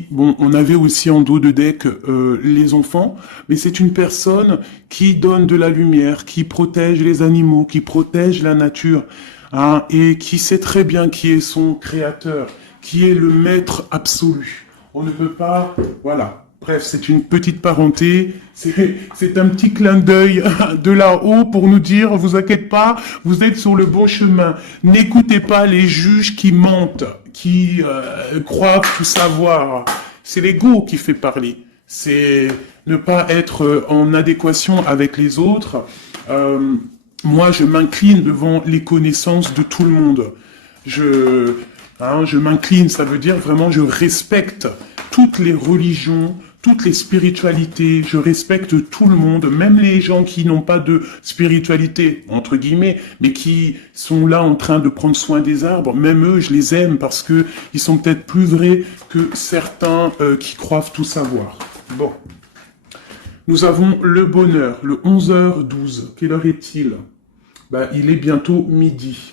ici, bon, on avait aussi en dos de deck les enfants, mais c'est une personne qui donne de la lumière, qui protège les animaux, qui protège la nature, hein, et qui sait très bien qui est son créateur, qui est le maître absolu. On ne peut pas, voilà. Bref, c'est une petite parenté, c'est un petit clin d'œil de là-haut pour nous dire, vous inquiétez pas, vous êtes sur le bon chemin. N'écoutez pas les juges qui mentent, qui croient tout savoir. C'est l'ego qui fait parler. C'est ne pas être en adéquation avec les autres. Moi, je m'incline devant les connaissances de tout le monde. Je m'incline, ça veut dire vraiment, je respecte toutes les religions, toutes les spiritualités, je respecte tout le monde, même les gens qui n'ont pas de spiritualité, entre guillemets, mais qui sont là en train de prendre soin des arbres, même eux, je les aime parce que ils sont peut-être plus vrais que certains qui croient tout savoir. Bon. Nous avons le bonheur, le 11h12. Quelle heure est-il? Il est bientôt midi.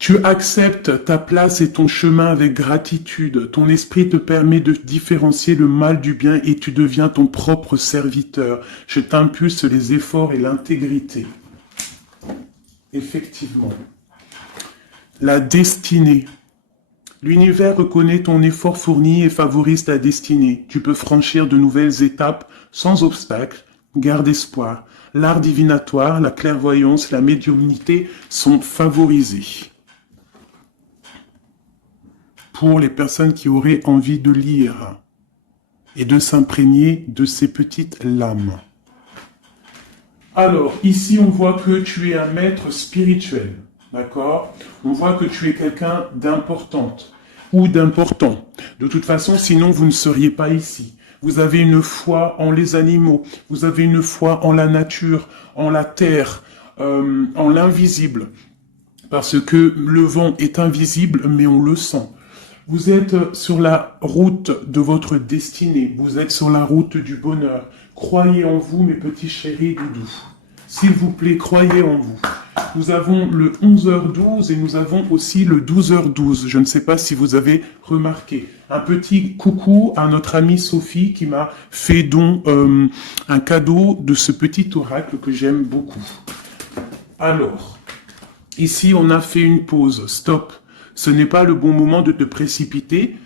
Tu acceptes ta place et ton chemin avec gratitude. Ton esprit te permet de différencier le mal du bien et tu deviens ton propre serviteur. Je t'impulse les efforts et l'intégrité. Effectivement. La destinée. L'univers reconnaît ton effort fourni et favorise ta destinée. Tu peux franchir de nouvelles étapes sans obstacle. Garde espoir. L'art divinatoire, la clairvoyance, la médiumnité sont favorisés. Pour les personnes qui auraient envie de lire et de s'imprégner de ces petites lames. Alors, ici, on voit que tu es un maître spirituel, d'accord? On voit que tu es quelqu'un d'importante ou d'important. De toute façon, sinon, vous ne seriez pas ici. Vous avez une foi en les animaux, vous avez une foi en la nature, en la terre, en l'invisible. Parce que le vent est invisible, mais on le sent. Vous êtes sur la route de votre destinée. Vous êtes sur la route du bonheur. Croyez en vous, mes petits chéris doudous. S'il vous plaît, croyez en vous. Nous avons le 11h12 et nous avons aussi le 12h12. Je ne sais pas si vous avez remarqué. Un petit coucou à notre amie Sophie qui m'a fait don un cadeau de ce petit oracle que j'aime beaucoup. Alors, ici on a fait une pause. Stop. Ce n'est pas le bon moment de te précipiter.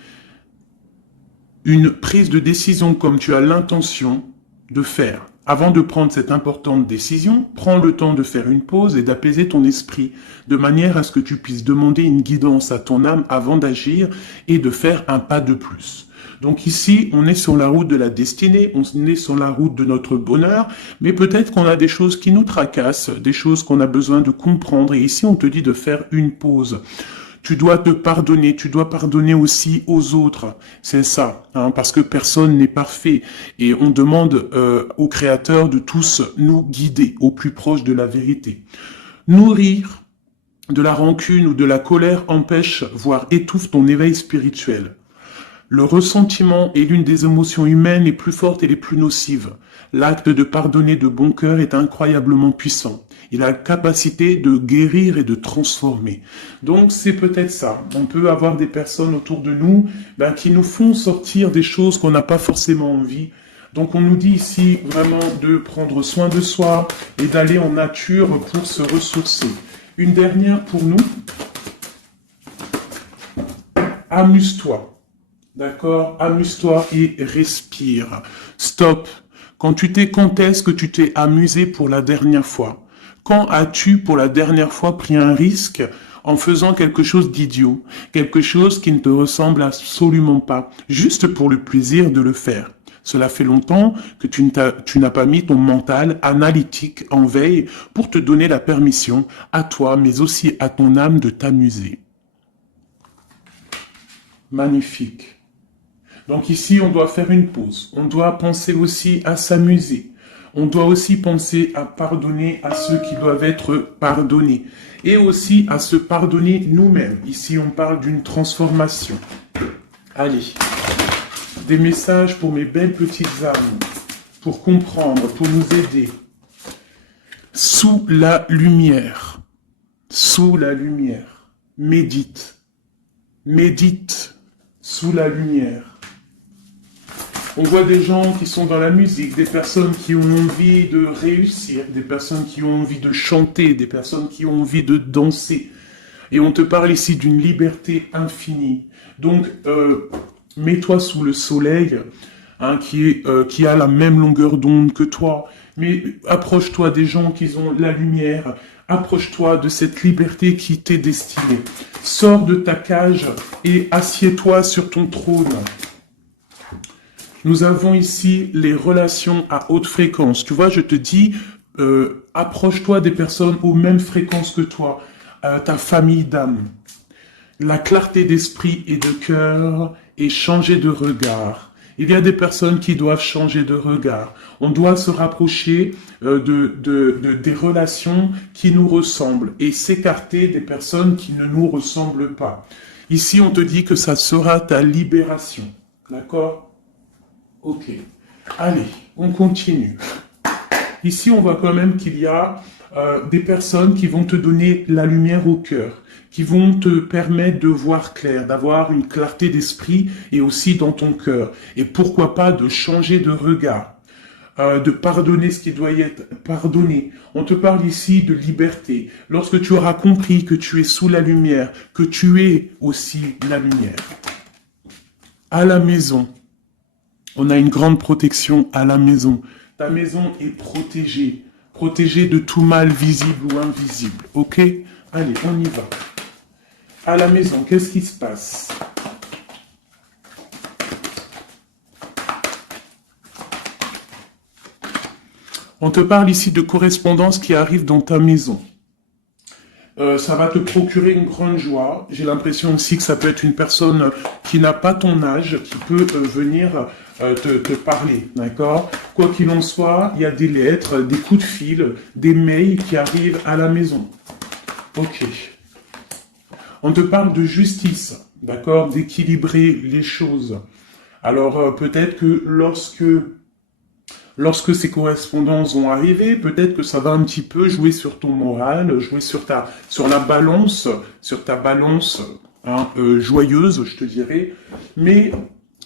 Une prise de décision comme tu as l'intention de faire. Avant de prendre cette importante décision, prends le temps de faire une pause et d'apaiser ton esprit, de manière à ce que tu puisses demander une guidance à ton âme avant d'agir et de faire un pas de plus. Donc ici, on est sur la route de la destinée, on est sur la route de notre bonheur, mais peut-être qu'on a des choses qui nous tracassent, des choses qu'on a besoin de comprendre, et ici on te dit de faire une pause. Tu dois te pardonner, tu dois pardonner aussi aux autres. C'est ça, hein, parce que personne n'est parfait. Et on demande au Créateur de tous nous guider au plus proche de la vérité. Nourrir de la rancune ou de la colère empêche, voire étouffe ton éveil spirituel. Le ressentiment est l'une des émotions humaines les plus fortes et les plus nocives. L'acte de pardonner de bon cœur est incroyablement puissant. Il a la capacité de guérir et de transformer. Donc c'est peut-être ça. On peut avoir des personnes autour de nous qui nous font sortir des choses qu'on n'a pas forcément envie. Donc on nous dit ici vraiment de prendre soin de soi et d'aller en nature pour se ressourcer. Une dernière pour nous. Amuse-toi. D'accord? Amuse-toi et respire. Stop. Quand est-ce que tu t'es amusé pour la dernière fois? Quand as-tu pour la dernière fois pris un risque en faisant quelque chose d'idiot? Quelque chose qui ne te ressemble absolument pas, juste pour le plaisir de le faire. Cela fait longtemps que tu n'as pas mis ton mental analytique en veille pour te donner la permission à toi, mais aussi à ton âme de t'amuser. Magnifique. Donc ici, on doit faire une pause. On doit penser aussi à s'amuser. On doit aussi penser à pardonner à ceux qui doivent être pardonnés. Et aussi à se pardonner nous-mêmes. Ici, on parle d'une transformation. Allez, des messages pour mes belles petites âmes, pour comprendre, pour nous aider. Sous la lumière, médite, médite. sous la lumière. On voit des gens qui sont dans la musique, des personnes qui ont envie de réussir, des personnes qui ont envie de chanter, des personnes qui ont envie de danser. Et on te parle ici d'une liberté infinie. Donc, mets-toi sous le soleil, hein, qui a la même longueur d'onde que toi. Mais approche-toi des gens qui ont la lumière. Approche-toi de cette liberté qui t'est destinée. Sors de ta cage et assieds-toi sur ton trône. Nous avons ici les relations à haute fréquence. Tu vois, je te dis, approche-toi des personnes aux mêmes fréquences que toi, ta famille d'âme. La clarté d'esprit et de cœur et changer de regard. Il y a des personnes qui doivent changer de regard. On doit se rapprocher des relations qui nous ressemblent et s'écarter des personnes qui ne nous ressemblent pas. Ici, on te dit que ça sera ta libération. D'accord ? Ok. Allez, on continue. Ici, on voit quand même qu'il y a des personnes qui vont te donner la lumière au cœur, qui vont te permettre de voir clair, d'avoir une clarté d'esprit et aussi dans ton cœur. Et pourquoi pas de changer de regard, de pardonner ce qui doit être pardonné. On te parle ici de liberté. Lorsque tu auras compris que tu es sous la lumière, que tu es aussi la lumière. À la maison. On a une grande protection à la maison. Ta maison est protégée. Protégée de tout mal visible ou invisible. Ok? Allez, on y va. À la maison, qu'est-ce qui se passe? On te parle ici de correspondance qui arrive dans ta maison. Ça va te procurer une grande joie. J'ai l'impression aussi que ça peut être une personne qui n'a pas ton âge, qui peut venir te parler, d'accord? Quoi qu'il en soit, il y a des lettres, des coups de fil, des mails qui arrivent à la maison. Ok. On te parle de justice, d'accord? D'équilibrer les choses. Alors, peut-être que lorsque ces correspondances vont arriver, peut-être que ça va un petit peu jouer sur ton moral, jouer sur ta balance hein, joyeuse, je te dirais. Mais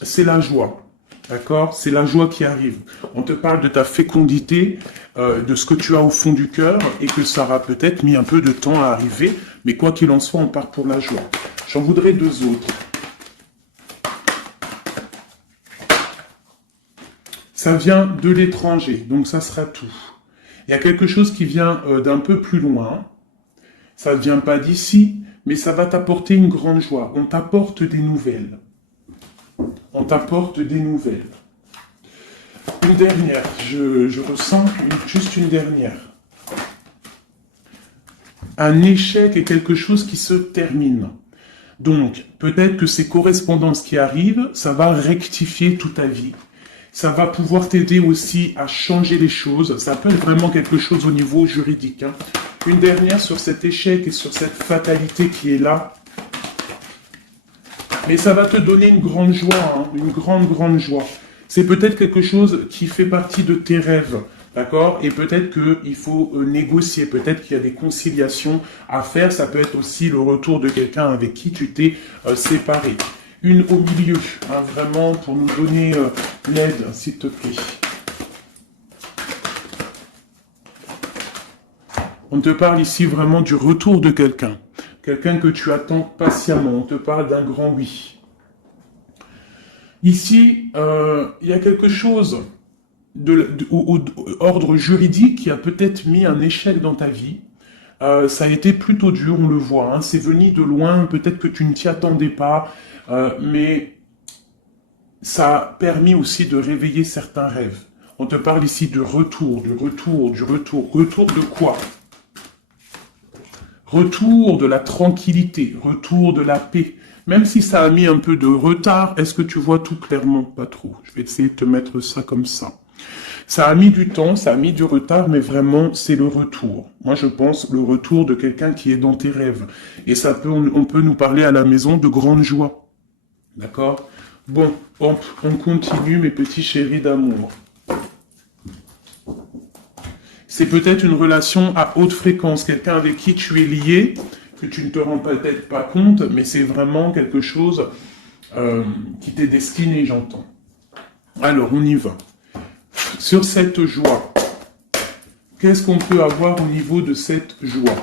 c'est la joie, d'accord? C'est la joie qui arrive. On te parle de ta fécondité, de ce que tu as au fond du cœur, et que ça aura peut-être mis un peu de temps à arriver. Mais quoi qu'il en soit, on part pour la joie. J'en voudrais deux autres. Ça vient de l'étranger, donc ça sera tout. Il y a quelque chose qui vient d'un peu plus loin. Ça ne vient pas d'ici, mais ça va t'apporter une grande joie. On t'apporte des nouvelles. On t'apporte des nouvelles. Une dernière, je ressens juste une dernière. Un échec est quelque chose qui se termine. Donc, peut-être que ces correspondances qui arrivent, ça va rectifier toute ta vie. Ça va pouvoir t'aider aussi à changer les choses. Ça peut être vraiment quelque chose au niveau juridique. Hein. Une dernière sur cet échec et sur cette fatalité qui est là. Mais ça va te donner une grande joie, hein, une grande joie. C'est peut-être quelque chose qui fait partie de tes rêves, d'accord? Et peut-être qu'il faut négocier, peut-être qu'il y a des conciliations à faire. Ça peut être aussi le retour de quelqu'un avec qui tu t'es séparé. Une au milieu, hein, vraiment, pour nous donner l'aide, s'il te plaît. On te parle ici vraiment du retour de quelqu'un. Quelqu'un que tu attends patiemment. On te parle d'un grand oui. Ici, il y a quelque chose d'ordre juridique qui a peut-être mis un échec dans ta vie. Ça a été plutôt dur, on le voit. Hein, c'est venu de loin, peut-être que tu ne t'y attendais pas. Mais ça a permis aussi de réveiller certains rêves. On te parle ici de retour, du retour. Retour de quoi? Retour de la tranquillité, retour de la paix. Même si ça a mis un peu de retard, est-ce que tu vois tout clairement? Pas trop. Je vais essayer de te mettre ça comme ça. Ça a mis du temps, ça a mis du retard, mais vraiment, c'est le retour. Moi, je pense le retour de quelqu'un qui est dans tes rêves. Et ça peut, on peut nous parler à la maison de grande joie. D'accord? Bon, on continue, mes petits chéris d'amour. C'est peut-être une relation à haute fréquence, quelqu'un avec qui tu es lié, que tu ne te rends peut-être pas compte, mais c'est vraiment quelque chose qui t'est destiné, j'entends. Alors, on y va. Sur cette joie, qu'est-ce qu'on peut avoir au niveau de cette joie?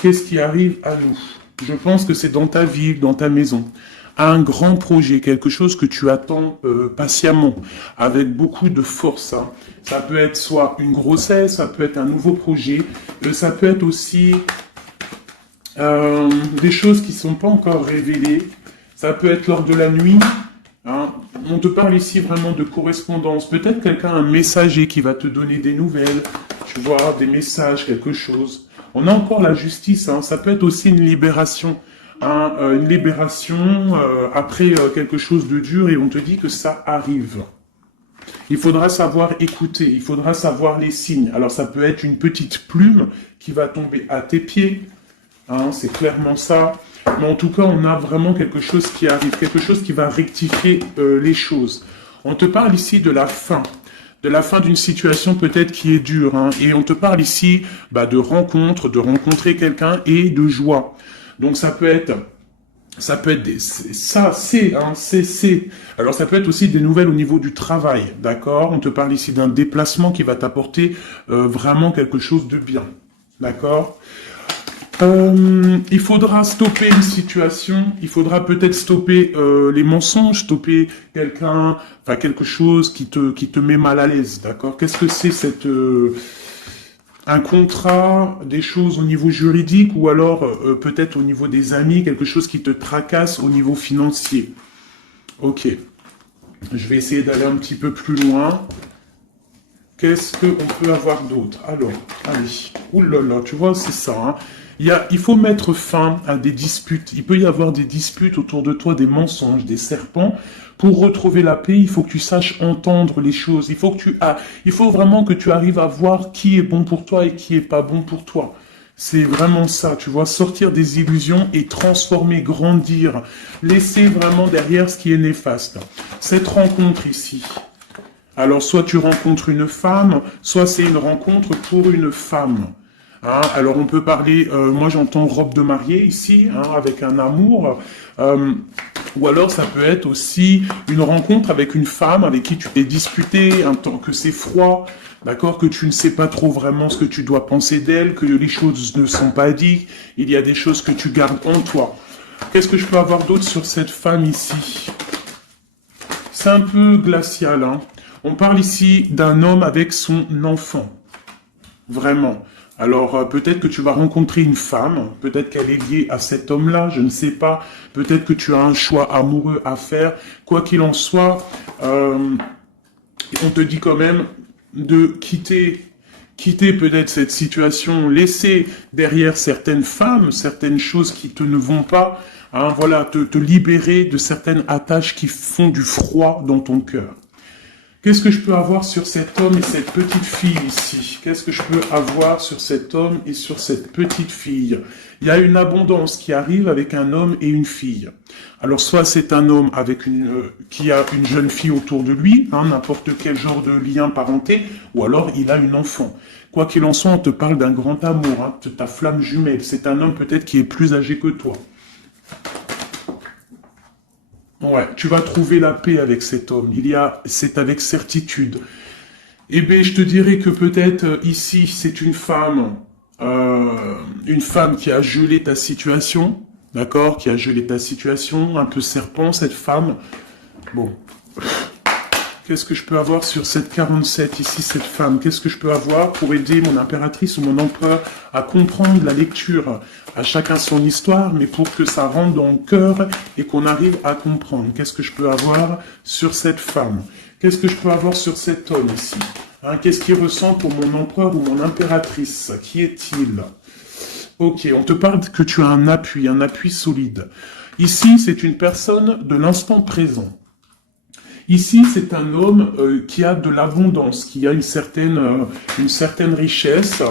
Qu'est-ce qui arrive à nous? Je pense que c'est dans ta ville, dans ta maison. Un grand projet, quelque chose que tu attends patiemment, avec beaucoup de force. Hein. Ça peut être soit une grossesse, ça peut être un nouveau projet, ça peut être aussi des choses qui ne sont pas encore révélées. Ça peut être lors de la nuit. Hein. On te parle ici vraiment de correspondance. Peut-être quelqu'un, un messager qui va te donner des nouvelles, tu vois, des messages, quelque chose. On a encore la justice, hein. Ça peut être aussi une libération. Hein, une libération après quelque chose de dur et on te dit que ça arrive. Il faudra savoir écouter, il faudra savoir les signes. Alors ça peut être une petite plume qui va tomber à tes pieds, hein, c'est clairement ça. Mais en tout cas, on a vraiment quelque chose qui arrive, quelque chose qui va rectifier les choses. On te parle ici de la fin d'une situation peut-être qui est dure. Hein, et on te parle ici de rencontre, de rencontrer quelqu'un et de joie. Donc ça peut être c'est. Alors ça peut être aussi des nouvelles au niveau du travail, d'accord? On te parle ici d'un déplacement qui va t'apporter vraiment quelque chose de bien, d'accord? Il faudra stopper une situation, il faudra peut-être stopper les mensonges, stopper quelqu'un, enfin quelque chose qui te met mal à l'aise, d'accord? Qu'est-ce que c'est cette un contrat, des choses au niveau juridique ou alors peut-être au niveau des amis, quelque chose qui te tracasse au niveau financier. Ok, je vais essayer d'aller un petit peu plus loin. Qu'est-ce qu'on peut avoir d'autre? Alors, allez, oulala, tu vois, c'est ça. Hein. Il faut mettre fin à des disputes. Il peut y avoir des disputes autour de toi, des mensonges, des serpents. Pour retrouver la paix, il faut que tu saches entendre les choses. Il faut vraiment que tu arrives à voir qui est bon pour toi et qui est pas bon pour toi. C'est vraiment ça, tu vois, sortir des illusions et transformer, grandir, laisser vraiment derrière ce qui est néfaste. Cette rencontre ici. Alors, soit tu rencontres une femme, soit c'est une rencontre pour une femme. Hein, alors on peut parler, moi j'entends robe de mariée ici, hein, avec un amour, ou alors ça peut être aussi une rencontre avec une femme avec qui tu t'es disputé, un temps que c'est froid, d'accord, que tu ne sais pas trop vraiment ce que tu dois penser d'elle, que les choses ne sont pas dites, il y a des choses que tu gardes en toi. Qu'est-ce que je peux avoir d'autre sur cette femme ici? C'est un peu glacial, hein. On parle ici d'un homme avec son enfant, vraiment. Alors peut-être que tu vas rencontrer une femme, peut-être qu'elle est liée à cet homme-là, je ne sais pas. Peut-être que tu as un choix amoureux à faire. Quoi qu'il en soit, on te dit quand même de quitter peut-être cette situation, laisser derrière certaines femmes, certaines choses qui te ne vont pas, hein, voilà, te libérer de certaines attaches qui font du froid dans ton cœur. Qu'est-ce que je peux avoir sur cet homme et cette petite fille ici? Qu'est-ce que je peux avoir sur cet homme et sur cette petite fille? Il y a une abondance qui arrive avec un homme et une fille. Alors soit c'est un homme avec qui a une jeune fille autour de lui, hein, n'importe quel genre de lien parenté, ou alors il a une enfant. Quoi qu'il en soit, on te parle d'un grand amour, hein, de ta flamme jumelle. C'est un homme peut-être qui est plus âgé que toi. Ouais, tu vas trouver la paix avec cet homme. C'est avec certitude. Eh bien, je te dirais que peut-être ici, c'est une femme qui a gelé ta situation, d'accord, qui a gelé ta situation, un peu serpent, cette femme. Bon, qu'est-ce que je peux avoir sur cette 47 ici, cette femme? Qu'est-ce que je peux avoir pour aider mon impératrice ou mon empereur à comprendre la lecture? À chacun son histoire, mais pour que ça rentre dans le cœur et qu'on arrive à comprendre. Qu'est-ce que je peux avoir sur cette femme? Qu'est-ce que je peux avoir sur cet homme ici? Hein, qu'est-ce qu'il ressent pour mon empereur ou mon impératrice? Qui est-il? Ok, on te parle que tu as un appui solide. Ici, c'est une personne de l'instant présent. Ici, c'est un homme qui a de l'abondance, qui a une certaine richesse.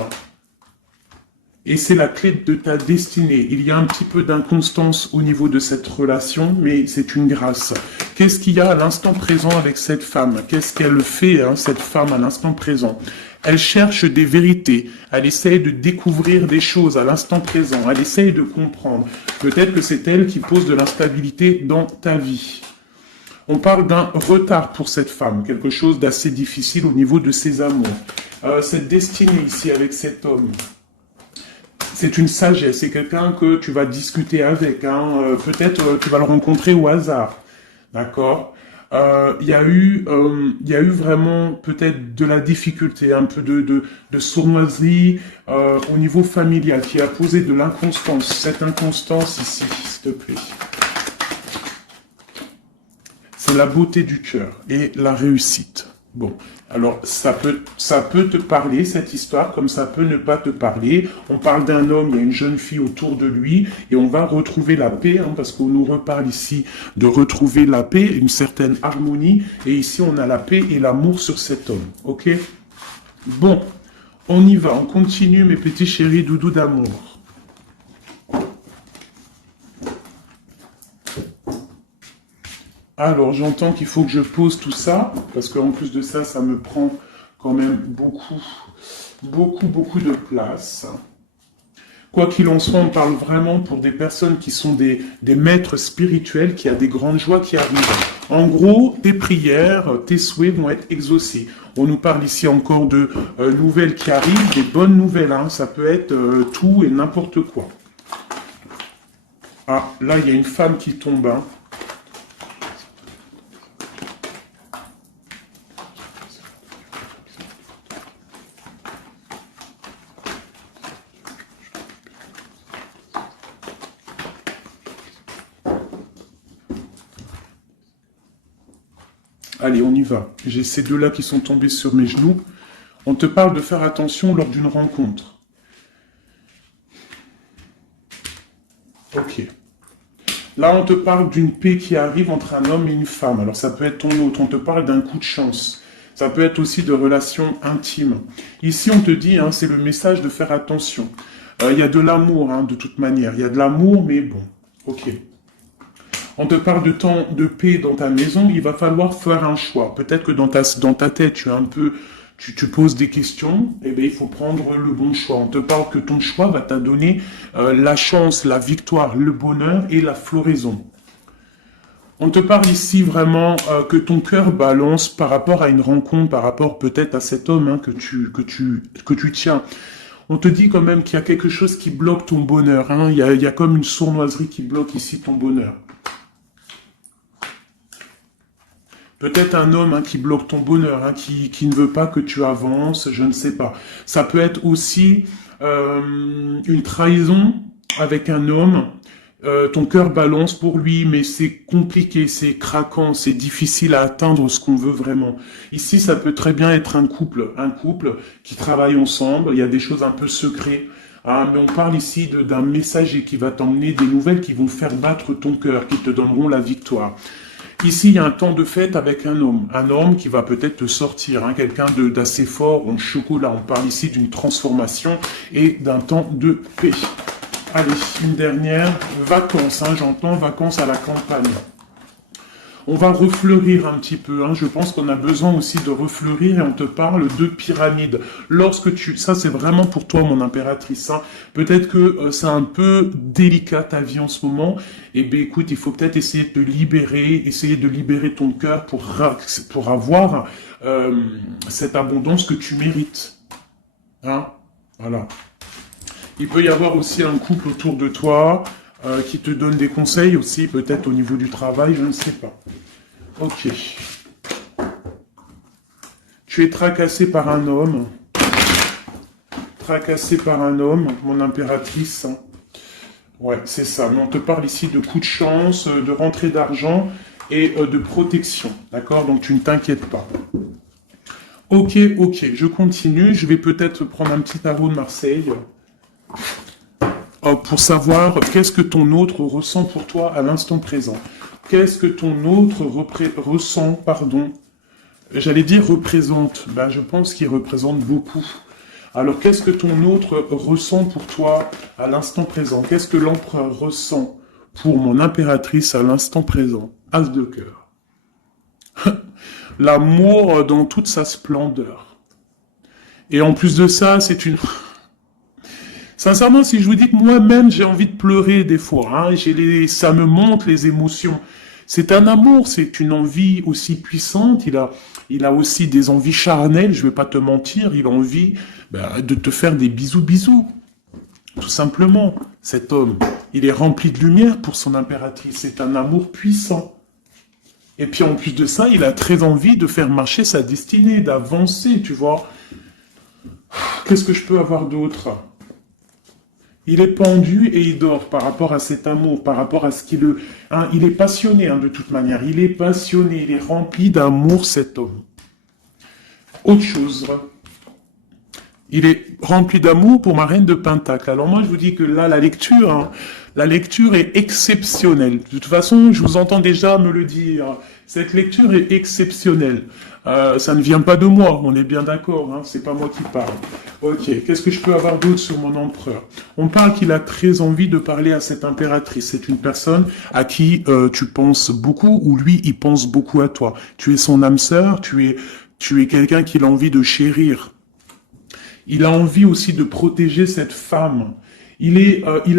Et c'est la clé de ta destinée. Il y a un petit peu d'inconstance au niveau de cette relation, mais c'est une grâce. Qu'est-ce qu'il y a à l'instant présent avec cette femme? Qu'est-ce qu'elle fait, hein, cette femme, à l'instant présent? Elle cherche des vérités. Elle essaye de découvrir des choses à l'instant présent. Elle essaye de comprendre. Peut-être que c'est elle qui pose de l'instabilité dans ta vie. On parle d'un retard pour cette femme, quelque chose d'assez difficile au niveau de ses amours. Cette destinée ici avec cet homme, c'est une sagesse, c'est quelqu'un que tu vas discuter avec, hein. Peut-être tu vas le rencontrer au hasard, d'accord. Il y a eu vraiment peut-être de la difficulté, un peu de sournoiserie au niveau familial qui a posé de l'inconstance. Cette inconstance ici, s'il te plaît. C'est la beauté du cœur et la réussite. Bon, alors ça peut te parler, cette histoire, comme ça peut ne pas te parler. On parle d'un homme, il y a une jeune fille autour de lui, et on va retrouver la paix, hein, parce qu'on nous reparle ici de retrouver la paix, une certaine harmonie, et ici on a la paix et l'amour sur cet homme, ok? Bon, on y va, on continue mes petits chéris doudous d'amour. Alors, j'entends qu'il faut que je pose tout ça, parce qu'en plus de ça, ça me prend quand même beaucoup de place. Quoi qu'il en soit, on parle vraiment pour des personnes qui sont des maîtres spirituels, qui a des grandes joies qui arrivent. En gros, tes prières, tes souhaits vont être exaucés. On nous parle ici encore de nouvelles qui arrivent, des bonnes nouvelles, hein. Ça peut être tout et n'importe quoi. Ah, là, il y a une femme qui tombe, hein. Allez, on y va. J'ai ces deux-là qui sont tombés sur mes genoux. On te parle de faire attention lors d'une rencontre. Ok. Là, on te parle d'une paix qui arrive entre un homme et une femme. Alors, ça peut être ton autre. On te parle d'un coup de chance. Ça peut être aussi de relations intimes. Ici, on te dit, hein, c'est le message de faire attention. Il y a de l'amour, hein, de toute manière. Il y a de l'amour, mais bon. Ok. On te parle de temps de paix dans ta maison, il va falloir faire un choix. Peut-être que dans ta tête, tu poses des questions, et bien il faut prendre le bon choix. On te parle que ton choix va te donner la chance, la victoire, le bonheur et la floraison. On te parle ici vraiment que ton cœur balance par rapport à une rencontre, par rapport peut-être à cet homme, hein, que tu tiens. On te dit quand même qu'il y a quelque chose qui bloque ton bonheur, hein. Il y a comme une sournoiserie qui bloque ici ton bonheur. Peut-être un homme, hein, qui bloque ton bonheur, hein, qui ne veut pas que tu avances, je ne sais pas. Ça peut être aussi une trahison avec un homme. Ton cœur balance pour lui, mais c'est compliqué, c'est craquant, c'est difficile à atteindre ce qu'on veut vraiment. Ici, ça peut très bien être un couple qui travaille ensemble, il y a des choses un peu secrètes. Ah, mais on parle ici d'un messager qui va t'emmener des nouvelles qui vont faire battre ton cœur, qui te donneront la victoire. Ici, il y a un temps de fête avec un homme qui va peut-être te sortir, hein, quelqu'un d'assez fort en chocolat. On parle ici d'une transformation et d'un temps de paix. Allez, une dernière, vacances, hein, j'entends vacances à la campagne. On va refleurir un petit peu, hein. Je pense qu'on a besoin aussi de refleurir et on te parle de pyramide. Ça c'est vraiment pour toi mon impératrice, hein. Peut-être que c'est un peu délicat ta vie en ce moment, et bien écoute, il faut peut-être essayer de libérer ton cœur pour avoir cette abondance que tu mérites. Hein, voilà. Il peut y avoir aussi un couple autour de toi, qui te donne des conseils aussi, peut-être au niveau du travail, je ne sais pas. Ok. Tu es tracassé par un homme. Tracassé par un homme, mon impératrice. Ouais, c'est ça. Mais on te parle ici de coups de chance, de rentrée d'argent et de protection. D'accord? Donc tu ne t'inquiètes pas. Ok, je continue. Je vais peut-être prendre un petit tarot de Marseille. Pour savoir qu'est-ce que ton autre ressent pour toi à l'instant présent. Qu'est-ce que ton autre ressent, pardon. J'allais dire représente. Ben, je pense qu'il représente beaucoup. Alors, qu'est-ce que ton autre ressent pour toi à l'instant présent? Qu'est-ce que l'empereur ressent pour mon impératrice à l'instant présent? As de cœur. L'amour dans toute sa splendeur. Et en plus de ça, c'est une... Sincèrement, si je vous dis que moi-même, j'ai envie de pleurer des fois, hein, ça me monte les émotions. C'est un amour, c'est une envie aussi puissante. Il a aussi des envies charnelles, je vais pas te mentir. Il a envie de te faire des bisous. Tout simplement, cet homme, il est rempli de lumière pour son impératrice. C'est un amour puissant. Et puis en plus de ça, il a très envie de faire marcher sa destinée, d'avancer, tu vois. Qu'est-ce que je peux avoir d'autre? Il est pendu et il dort par rapport à cet amour, par rapport à ce qu'il... il est passionné, de toute manière. Il est passionné, il est rempli d'amour, cet homme. Autre chose. Il est rempli d'amour pour ma reine de Pentacle. Alors moi, je vous dis que là, la lecture est exceptionnelle. De toute façon, je vous entends déjà me le dire. Cette lecture est exceptionnelle. Ça ne vient pas de moi, on est bien d'accord, c'est pas moi qui parle. Ok, qu'est-ce que je peux avoir d'autre sur mon empereur? On parle qu'il a très envie de parler à cette impératrice. C'est une personne à qui tu penses beaucoup, ou lui, il pense beaucoup à toi. Tu es son âme sœur, tu es quelqu'un qu'il a envie de chérir. Il a envie aussi de protéger cette femme. Il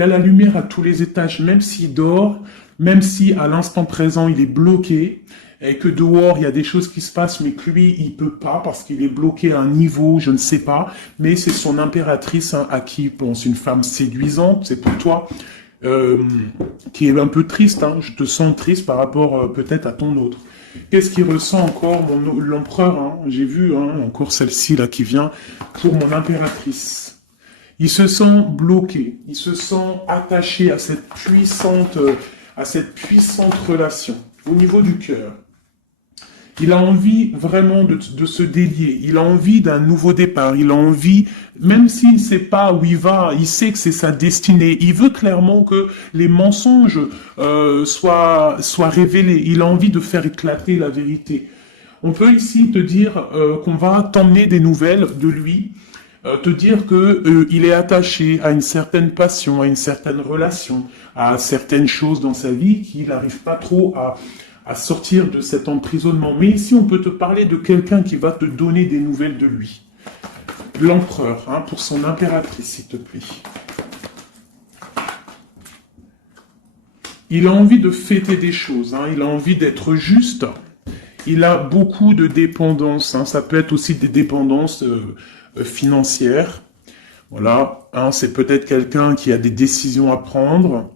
a la lumière à tous les étages, même s'il dort, même si à l'instant présent il est bloqué, et que dehors il y a des choses qui se passent, mais que lui il peut pas parce qu'il est bloqué à un niveau, je ne sais pas, mais c'est son impératrice à qui il pense, une femme séduisante, c'est pour toi, qui est un peu triste, je te sens triste par rapport peut-être à ton autre. Qu'est-ce qu'il ressent encore, l'empereur, j'ai vu encore celle-ci là qui vient, pour mon impératrice. Il se sent bloqué, il se sent attaché à cette puissante relation, au niveau du cœur. Il a envie vraiment de se délier, il a envie d'un nouveau départ, il a envie, même s'il ne sait pas où il va, il sait que c'est sa destinée, il veut clairement que les mensonges soient révélés, il a envie de faire éclater la vérité. On peut ici te dire qu'on va t'emmener des nouvelles de lui, te dire que il est attaché à une certaine passion, à une certaine relation, à certaines choses dans sa vie qu'il n'arrive pas trop à sortir de cet emprisonnement. Mais ici, on peut te parler de quelqu'un qui va te donner des nouvelles de lui. L'empereur, pour son impératrice, s'il te plaît. Il a envie de fêter des choses, il a envie d'être juste. Il a beaucoup de dépendances, ça peut être aussi des dépendances financières. Voilà, c'est peut-être quelqu'un qui a des décisions à prendre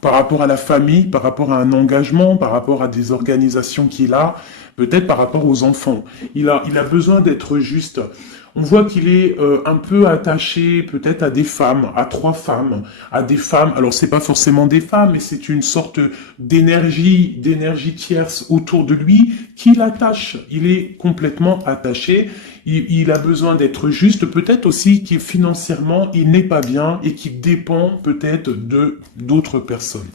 par rapport à la famille, par rapport à un engagement, par rapport à des organisations qu'il a, peut-être par rapport aux enfants. Il a besoin d'être juste. On voit qu'il est un peu attaché peut-être à des femmes, à 3 femmes, à des femmes. Alors c'est pas forcément des femmes, mais c'est une sorte d'énergie tierce autour de lui qui l'attache. Il est complètement attaché. Il a besoin d'être juste, peut-être aussi qu'il financièrement il n'est pas bien et qu'il dépend peut-être de d'autres personnes.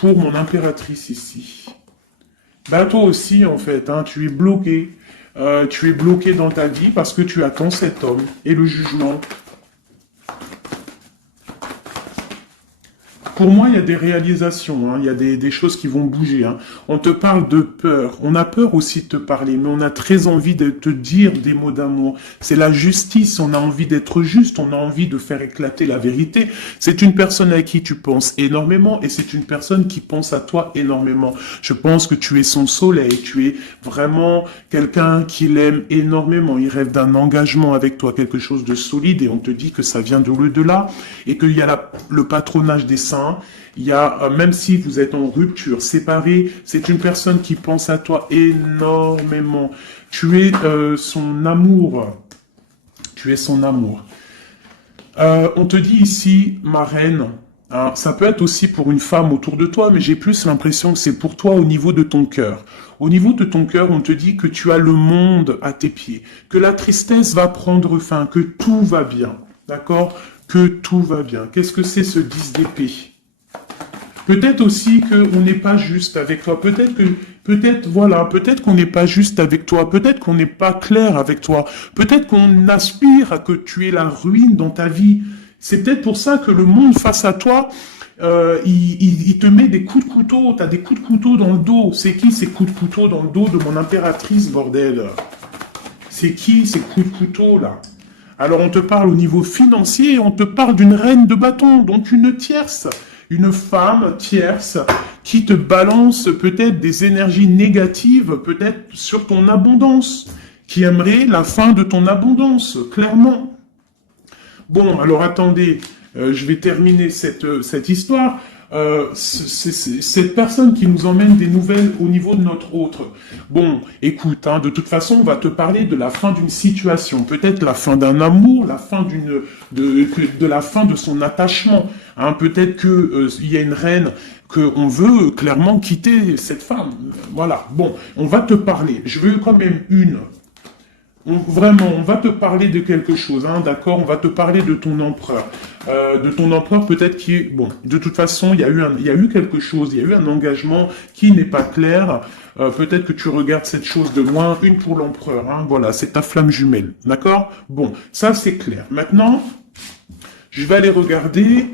Pour mon impératrice ici, toi aussi en fait, tu es bloqué. Tu es bloqué dans ta vie parce que tu attends cet homme et le jugement. Pour moi, il y a des réalisations, il y a des choses qui vont bouger. On te parle de peur. On a peur aussi de te parler, mais on a très envie de te dire des mots d'amour. C'est la justice, on a envie d'être juste, on a envie de faire éclater la vérité. C'est une personne à qui tu penses énormément et c'est une personne qui pense à toi énormément. Je pense que tu es son soleil, tu es vraiment quelqu'un qui l'aime énormément. Il rêve d'un engagement avec toi, quelque chose de solide et on te dit que ça vient de l'au-delà et qu'il y a le patronage des saints. Il y a, même si vous êtes en rupture, séparé, c'est une personne qui pense à toi énormément. Tu es son amour. Tu es son amour. On te dit ici, ma reine, ça peut être aussi pour une femme autour de toi, mais j'ai plus l'impression que c'est pour toi au niveau de ton cœur. Au niveau de ton cœur, on te dit que tu as le monde à tes pieds, que la tristesse va prendre fin, que tout va bien. D'accord? Que tout va bien. Qu'est-ce que c'est ce 10 d'épée? Peut-être aussi qu'on n'est pas juste avec toi. Peut-être qu'on n'est pas juste avec toi. Peut-être qu'on n'est pas clair avec toi. Peut-être qu'on aspire à que tu aies la ruine dans ta vie. C'est peut-être pour ça que le monde face à toi, il te met des coups de couteau. T'as des coups de couteau dans le dos. C'est qui ces coups de couteau dans le dos de mon impératrice, bordel? C'est qui ces coups de couteau là? Alors on te parle au niveau financier, on te parle d'une reine de bâton, donc une tierce, une femme tierce qui te balance peut-être des énergies négatives, peut-être sur ton abondance, qui aimerait la fin de ton abondance, clairement. Bon, alors attendez, je vais terminer cette histoire. Cette personne qui nous emmène des nouvelles au niveau de notre autre. Bon, écoute, hein, de toute façon, on va te parler de la fin d'une situation, peut-être la fin d'un amour, la fin de la fin de son attachement. Hein, peut-être que il y a une reine qu'on veut clairement quitter cette femme. Voilà. Bon, on va te parler. Je veux quand même Vraiment, on va te parler de quelque chose, hein, d'accord? On va te parler de ton empereur. Peut-être qui est... Bon, de toute façon, il y a eu quelque chose, il y a eu un engagement qui n'est pas clair. Peut-être que tu regardes cette chose de loin, une pour l'empereur, hein, voilà, c'est ta flamme jumelle, d'accord? Bon, ça c'est clair. Maintenant, je vais aller regarder,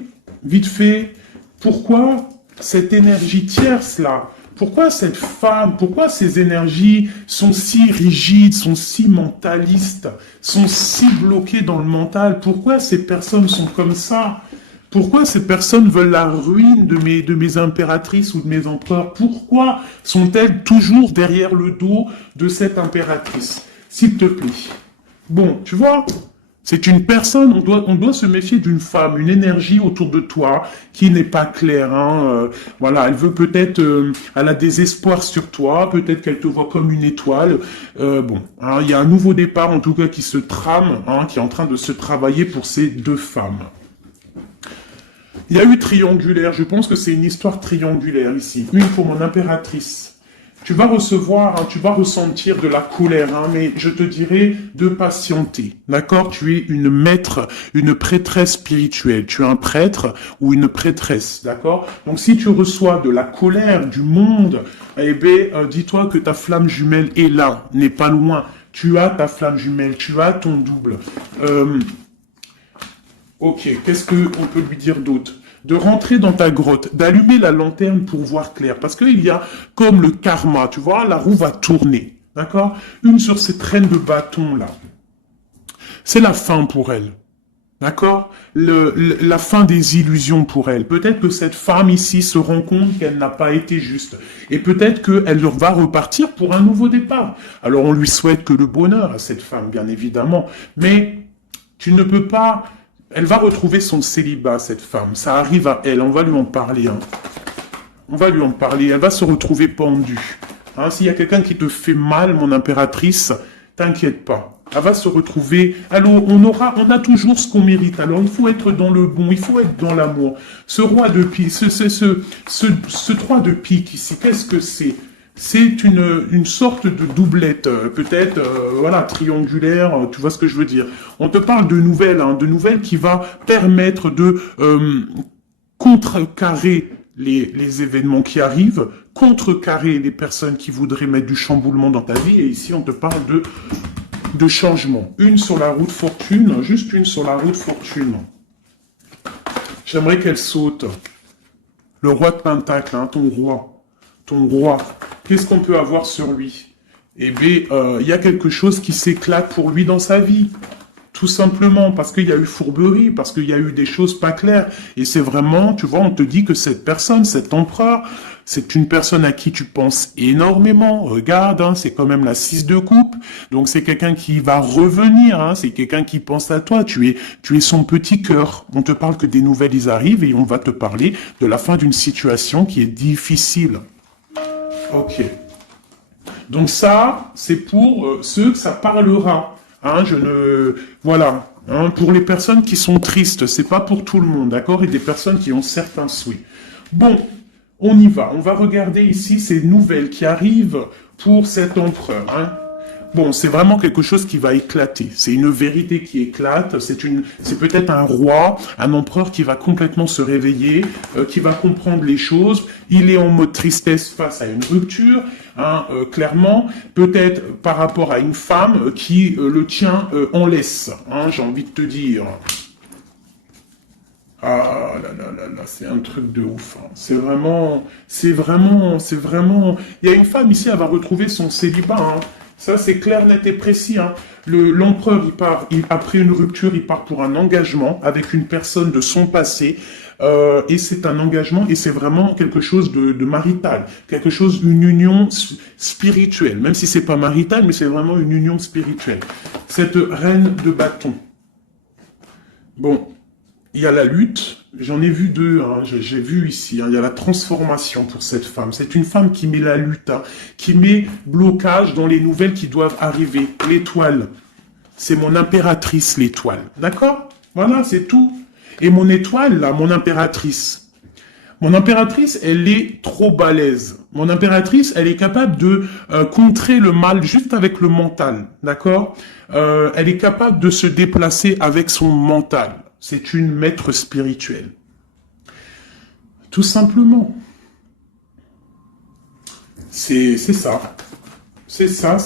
vite fait, pourquoi cette énergie tierce-là, pourquoi cette femme, pourquoi ces énergies sont si rigides, sont si mentalistes, sont si bloquées dans le mental? Pourquoi ces personnes sont comme ça? Pourquoi ces personnes veulent la ruine de mes impératrices ou de mes empereurs? Pourquoi sont-elles toujours derrière le dos de cette impératrice? S'il te plaît. Bon, tu vois, c'est une personne, on doit se méfier d'une femme, une énergie autour de toi qui n'est pas claire. Hein, voilà, elle veut peut-être, elle a des espoirs sur toi, peut-être qu'elle te voit comme une étoile. Bon, hein, il y a un nouveau départ en tout cas qui se trame, hein, qui est en train de se travailler pour ces deux femmes. Il y a eu triangulaire, je pense que c'est une histoire triangulaire ici. Une pour mon impératrice. Tu vas recevoir, hein, tu vas ressentir de la colère, hein, mais je te dirais de patienter, d'accord? Tu es une maître, une prêtresse spirituelle. Tu es un prêtre ou une prêtresse, d'accord? Donc si tu reçois de la colère du monde, eh bien, dis-toi que ta flamme jumelle est là, n'est pas loin. Tu as ta flamme jumelle, tu as ton double. Ok, qu'est-ce qu'on peut lui dire d'autre? De rentrer dans ta grotte, d'allumer la lanterne pour voir clair. Parce qu'il y a comme le karma, tu vois, la roue va tourner. D'accord? Une sur ces traînes de bâton là. C'est la fin pour elle. D'accord? La fin des illusions pour elle. Peut-être que cette femme ici se rend compte qu'elle n'a pas été juste. Et peut-être qu'elle va repartir pour un nouveau départ. Alors on lui souhaite que le bonheur à cette femme, bien évidemment. Mais tu ne peux pas... Elle va retrouver son célibat, cette femme. Ça arrive à elle. On va lui en parler. Hein. On va lui en parler. Elle va se retrouver pendue. Hein, s'il y a quelqu'un qui te fait mal, mon impératrice, t'inquiète pas. Elle va se retrouver. Alors, on a toujours ce qu'on mérite. Alors, il faut être dans le bon. Il faut être dans l'amour. Ce roi de pique, ce 3 de pique ici, qu'est-ce que c'est? C'est une sorte de doublette, peut-être, voilà, triangulaire, tu vois ce que je veux dire. On te parle de nouvelles qui va permettre de contrecarrer les événements qui arrivent, contrecarrer les personnes qui voudraient mettre du chamboulement dans ta vie. Et ici, on te parle de changement. Une sur la route fortune, juste une sur la route fortune. J'aimerais qu'elle saute. Le roi de Pentacle, hein, ton roi. Qu'est-ce qu'on peut avoir sur lui? Eh bien, il y a quelque chose qui s'éclate pour lui dans sa vie. Tout simplement, parce qu'il y a eu fourberie, parce qu'il y a eu des choses pas claires. Et c'est vraiment, tu vois, on te dit que cette personne, cet empereur, c'est une personne à qui tu penses énormément. Regarde, hein, c'est quand même la 6 de coupe. Donc c'est quelqu'un qui va revenir, hein, c'est quelqu'un qui pense à toi. Tu es son petit cœur. On te parle que des nouvelles, ils arrivent et on va te parler de la fin d'une situation qui est difficile. Ok. Donc ça, c'est pour ceux que ça parlera. Hein, voilà. Hein, pour les personnes qui sont tristes, c'est pas pour tout le monde, d'accord? Et des personnes qui ont certains souhaits. Bon, on y va. On va regarder ici ces nouvelles qui arrivent pour cet empereur. Hein. bon, c'est vraiment quelque chose qui va éclater. C'est une vérité qui éclate. C'est peut-être un roi, un empereur qui va complètement se réveiller, qui va comprendre les choses. Il est en mode tristesse face à une rupture, hein, clairement. Peut-être par rapport à une femme qui le tient en laisse, hein, j'ai envie de te dire. Ah là là là là, c'est un truc de ouf, hein. Il y a une femme ici, elle va retrouver son célibat, hein. Ça, c'est clair, net et précis, hein. L'empereur, après une rupture, il part pour un engagement avec une personne de son passé, et c'est un engagement, et c'est vraiment quelque chose de marital, une union spirituelle, même si c'est pas marital, mais c'est vraiment une union spirituelle. Cette reine de bâton. Bon. Il y a la lutte, j'en ai vu deux, hein, j'ai vu ici, hein, il y a la transformation pour cette femme. C'est une femme qui met la lutte, hein, qui met blocage dans les nouvelles qui doivent arriver. L'étoile, c'est mon impératrice, l'étoile. D'accord? Voilà, c'est tout. Et mon étoile, là, mon impératrice, elle est trop balèze. Mon impératrice, elle est capable de contrer le mal juste avec le mental, d'accord? Elle est capable de se déplacer avec son mental. C'est une maître spirituelle. Tout simplement. C'est ça. C'est ça.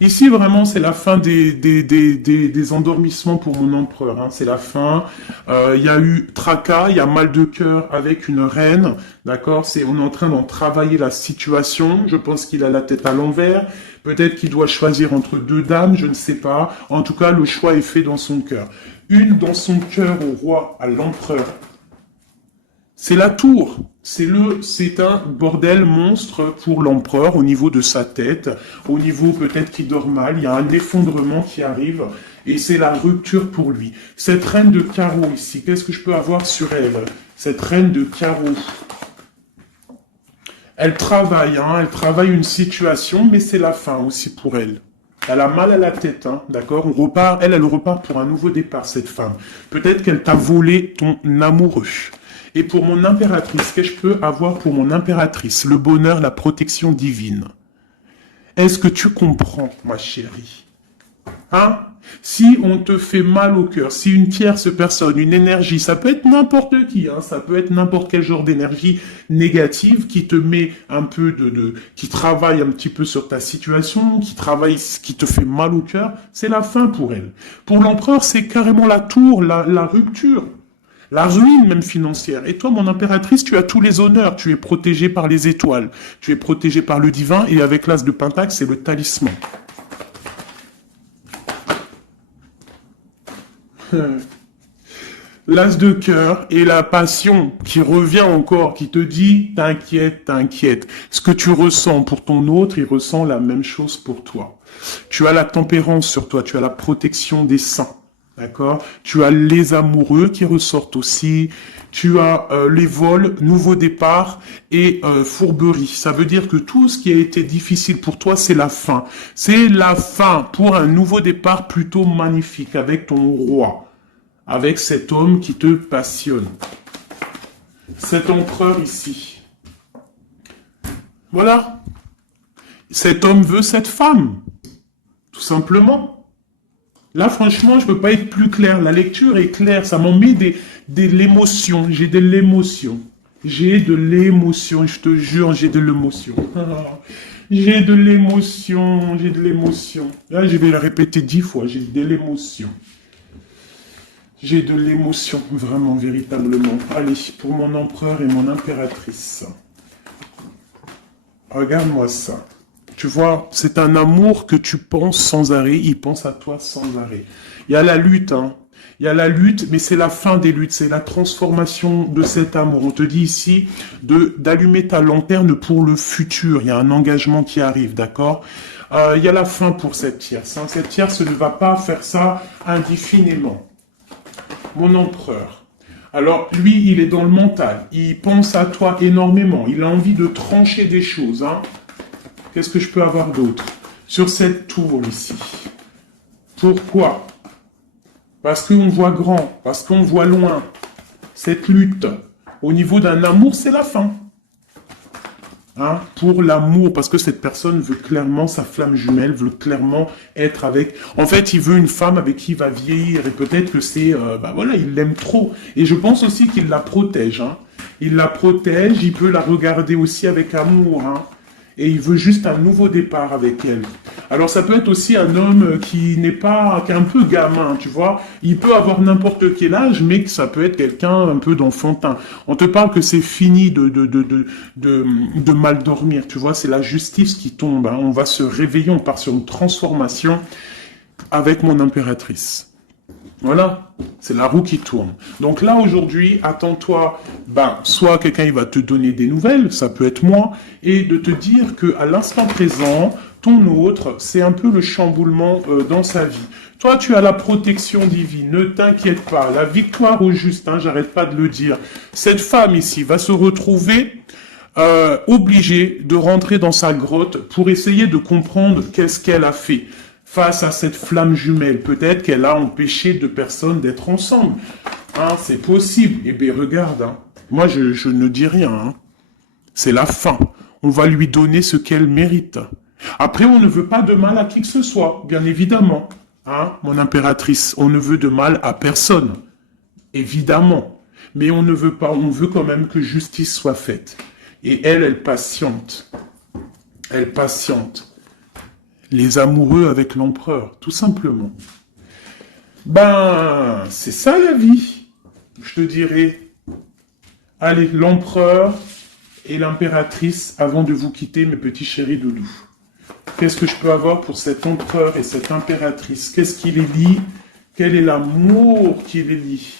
Ici, vraiment, c'est la fin des endormissements pour mon empereur, hein. C'est la fin. Il y a eu tracas, il y a mal de cœur avec une reine, d'accord? On est en train d'en travailler la situation. Je pense qu'il a la tête à l'envers. Peut-être qu'il doit choisir entre deux dames, je ne sais pas. En tout cas, le choix est fait dans son cœur. Une dans son cœur au roi, à l'empereur. C'est la tour. C'est un bordel monstre pour l'empereur au niveau de sa tête, au niveau peut-être qu'il dort mal, il y a un effondrement qui arrive et c'est la rupture pour lui. Cette reine de carreau ici, qu'est-ce que je peux avoir sur elle? Cette reine de carreau. Elle travaille, hein, elle travaille une situation, mais c'est la fin aussi pour elle. Elle a mal à la tête, hein, d'accord? Elle repart pour un nouveau départ, cette femme. Peut-être qu'elle t'a volé ton amoureux. Et pour mon impératrice, qu'est-ce que je peux avoir pour mon impératrice? Le bonheur, la protection divine. Est-ce que tu comprends, ma chérie? Hein? Si on te fait mal au cœur, si une tierce personne, une énergie, ça peut être n'importe qui, hein, ça peut être n'importe quel genre d'énergie négative qui te met un peu qui travaille un petit peu sur ta situation, qui te fait mal au cœur, c'est la fin pour elle. Pour l'empereur, c'est carrément la tour, la rupture. La ruine même financière. Et toi, mon impératrice, tu as tous les honneurs. Tu es protégée par les étoiles. Tu es protégée par le divin. Et avec l'as de Pentacle, c'est le talisman. L'as de cœur et la passion qui revient encore, qui te dit, t'inquiète, t'inquiète. Ce que tu ressens pour ton autre, il ressent la même chose pour toi. Tu as la tempérance sur toi. Tu as la protection des saints. D'accord? Tu as les amoureux qui ressortent aussi. Tu as les vols, nouveau départ et fourberie. Ça veut dire que tout ce qui a été difficile pour toi, c'est la fin. C'est la fin pour un nouveau départ plutôt magnifique avec ton roi. Avec cet homme qui te passionne. Cet empereur ici. Voilà. Cet homme veut cette femme. Tout simplement. Là, franchement, je peux pas être plus clair. La lecture est claire. Ça m'en met de l'émotion. J'ai de l'émotion. J'ai de l'émotion. Je te jure, j'ai de l'émotion. J'ai de l'émotion. J'ai de l'émotion. Là, je vais le répéter 10 fois. J'ai de l'émotion. J'ai de l'émotion. Vraiment, véritablement. Allez, pour mon empereur et mon impératrice. Regarde-moi ça. Tu vois, c'est un amour que tu penses sans arrêt, il pense à toi sans arrêt. Il y a la lutte, hein. Il y a la lutte, mais c'est la fin des luttes, c'est la transformation de cet amour. On te dit ici d'allumer ta lanterne pour le futur. Il y a un engagement qui arrive, d'accord? Il y a la fin pour cette tierce, hein. Cette tierce ne va pas faire ça indéfiniment. Mon empereur. Alors, lui, il est dans le mental. Il pense à toi énormément. Il a envie de trancher des choses, hein. Qu'est-ce que je peux avoir d'autre? Sur cette tour ici. Pourquoi? Parce qu'on voit grand, parce qu'on voit loin. Cette lutte, au niveau d'un amour, c'est la fin. hein, pour l'amour, parce que cette personne veut clairement, sa flamme jumelle veut clairement être avec... En fait, il veut une femme avec qui il va vieillir, et peut-être que c'est... bah voilà, il l'aime trop. Et je pense aussi qu'il la protège, hein. Il la protège, il peut la regarder aussi avec amour, hein. Et il veut juste un nouveau départ avec elle. Alors ça peut être aussi un homme qui n'est pas, qui est un peu gamin, tu vois. Il peut avoir n'importe quel âge, mais que ça peut être quelqu'un un peu d'enfantin. On te parle que c'est fini de mal dormir, tu vois. C'est la justice qui tombe, hein. On va se réveiller, on part sur une transformation avec mon impératrice. Voilà, c'est la roue qui tourne. Donc là, aujourd'hui, attends-toi, soit quelqu'un il va te donner des nouvelles, ça peut être moi, et de te dire que à l'instant présent, ton autre, c'est un peu le chamboulement dans sa vie. Toi, tu as la protection divine, ne t'inquiète pas, la victoire au juste, hein, j'arrête pas de le dire. Cette femme ici va se retrouver obligée de rentrer dans sa grotte pour essayer de comprendre qu'est-ce qu'elle a fait. Face à cette flamme jumelle, peut-être qu'elle a empêché deux personnes d'être ensemble. Hein, c'est possible. Eh bien, regarde, hein. Moi, je ne dis rien. Hein. C'est la fin. On va lui donner ce qu'elle mérite. Après, on ne veut pas de mal à qui que ce soit, bien évidemment. Hein, mon impératrice, on ne veut de mal à personne. Évidemment. Mais on ne veut pas, on veut quand même que justice soit faite. Et elle patiente. Elle patiente. Les amoureux avec l'empereur, tout simplement. C'est ça la vie, je te dirais. Allez, l'empereur et l'impératrice, avant de vous quitter, mes petits chéris doudous. Qu'est-ce que je peux avoir pour cet empereur et cette impératrice? Qu'est-ce qui les lie? Quel est l'amour qui les lie?